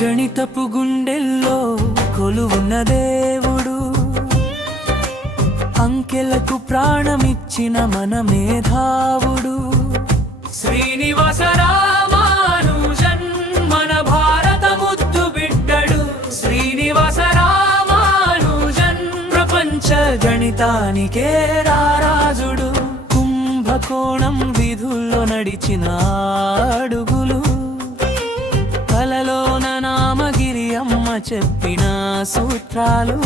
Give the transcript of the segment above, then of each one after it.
గణితపు గుండెల్లో కొలువున్న దేవుడు, అంకెలకు ప్రాణమిచ్చిన మన మేధావుడు. శ్రీనివాస రామానుజన్ మన భారత ముద్దు బిడ్డడు. శ్రీనివాస రామానుజన్ ప్రపంచ గణితానికే రారాజుడు. కుంభకోణం విధుల్లో నడిచిన అడుగులు, కలలోన నామగిరి అమ్మ చెప్పిన సూత్రాలు,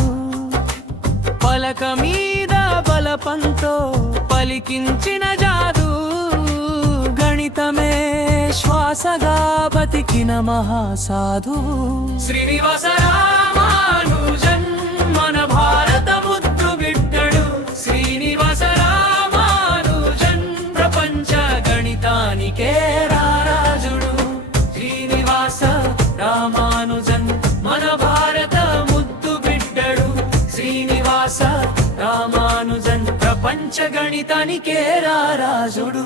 పలక మీద బలపంతో పలికించిన జాదు. గణితమే శ్వాసగా బతికిన మహాసాధు. శ్రీనివాస రామానుజన్ మన భారత ముద్దు బిడ్డడు. శ్రీనివాస రామానుజన్ ప్రపంచ గణితానికే రారాజుడు. శ్రీనివాస రామానుజన్ మన భారత ముద్దు బిడ్డడు. శ్రీనివాస రామానుజన్ ప్రపంచ గణితానికే రారాజుడు.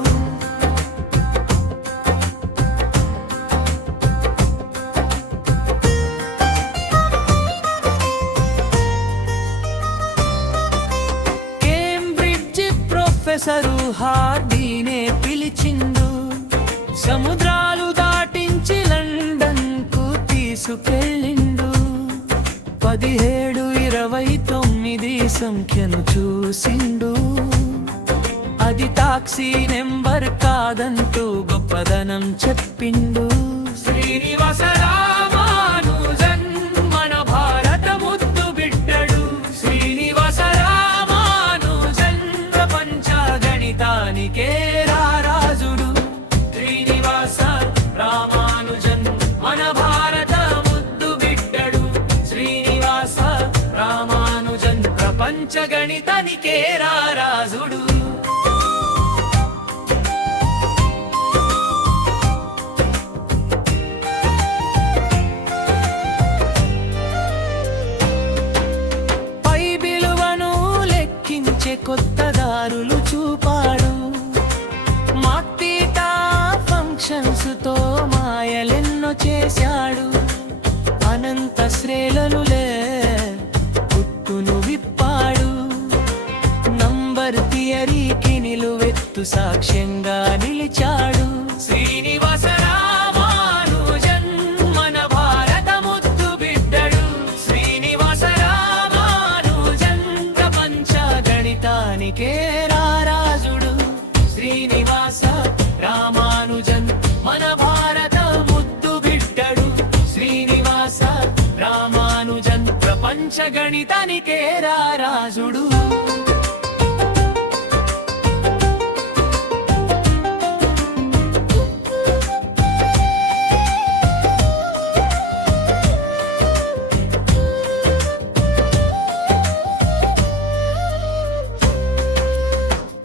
Cambridge professor హార్డీనే పిలిచిండు. సముద్రాలు దాటించి లండన్ కు తీసుకెళ్ళిండు. 17, 29 సంఖ్యను చూసిండు. అది టాక్సీ నెంబర్ కాదంటూ గొప్పదనం చెప్పిండు. శ్రీనివాస రామానుజన్ మన భారత ముద్దు బిడ్డడు. శ్రీనివాస రామానుజన్ ప్రపంచ గణితానికే రారాజుడు. శ్రీనివాస రామానుజన్ మన భారత ముద్దు బిడ్డడు. శ్రీనివాస రామానుజన్ ప్రపంచ గణితానికే రారాజుడు. పై విలువను లెక్కించే కొత్త దారులు చూపాడు. మాక్తీటా ఫంక్షన్స్ తో మాయలెన్నో చేశాడు. అనంత శ్రేలనులే పుట్టును విప్పాడు. నంబర్ థియరీకి నిలువెత్తు సాక్ష్యంగా నిలిచాడు. శ్రీనివాస రామానుజన్ మన భారత ముద్దు బిడ్డడు. శ్రీనివాస రామానుజన్ ప్రపంచ గణితానికే రారాజుడు. శ్రీనివాస రామానుజన్ మన భారత ముద్దు బిడ్డడు. శ్రీనివాస రామానుజన్ ప్రపంచ గణితానికే రారాజుడు.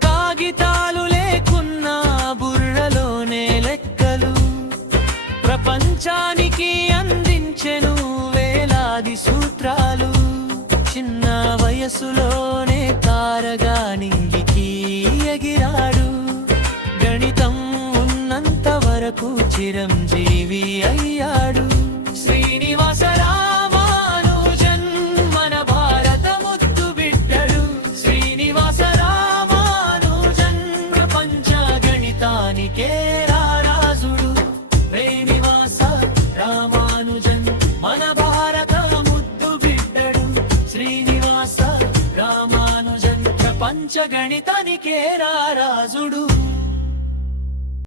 కాగితాలు లేకున్నా బుర్రలోనే లెక్కలు, ప్రపంచానికి అందించెను వేలాది సూత్రాలు. చిన్న వయసులోనే తారగా నింగికి ఎగిరాడు. గణితం ఉన్నంత వరకు చిరంజీవి అయ్యాడు. శ్రీనివాస రామానుజన్ మన భారత ముద్దు బిడ్డడు. శ్రీనివాస రామానుజన్ ప్రపంచ గణితానికే రారాజుడు. శ్రీనివాస రామానుజన్ మన భారత ముద్దు బిడ్డడు. శ్రీనివాస రామానుజన్ ప్రపంచ గణితానికే రారాజుడు.